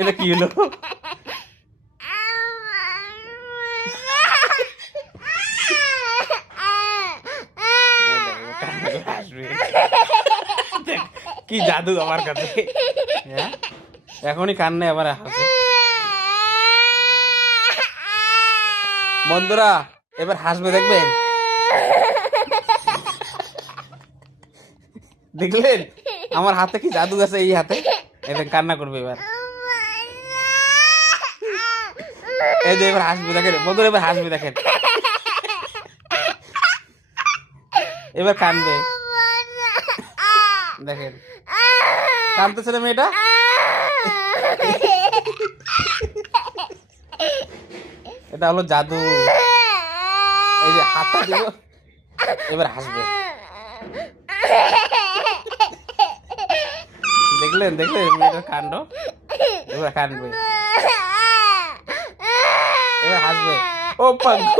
এটা কি হলো? কি জাদু আমার কাছে, হ্যাঁ এখনই কান্না আবার হাসে। বন্ধুরা এবার হাসবে দেখবেন, দেখলেন আমার হাতে কি জাদু আছে, এই হাতে এবার কান্না করবে এবার। এই যে এবার হাসবে দেখেন বন্ধুরা, এবার হাসবে দেখেন, এবার কানবে দেখেন, কানতেছে না মেয়েটা। এটা হলো জাদু। এই যে হাতটা দিব, এবার হাসবে। দেখলেন দেখলেন মেয়েটার কাণ্ড, এবার কানবে, এবার হাসবে। ও পাগল।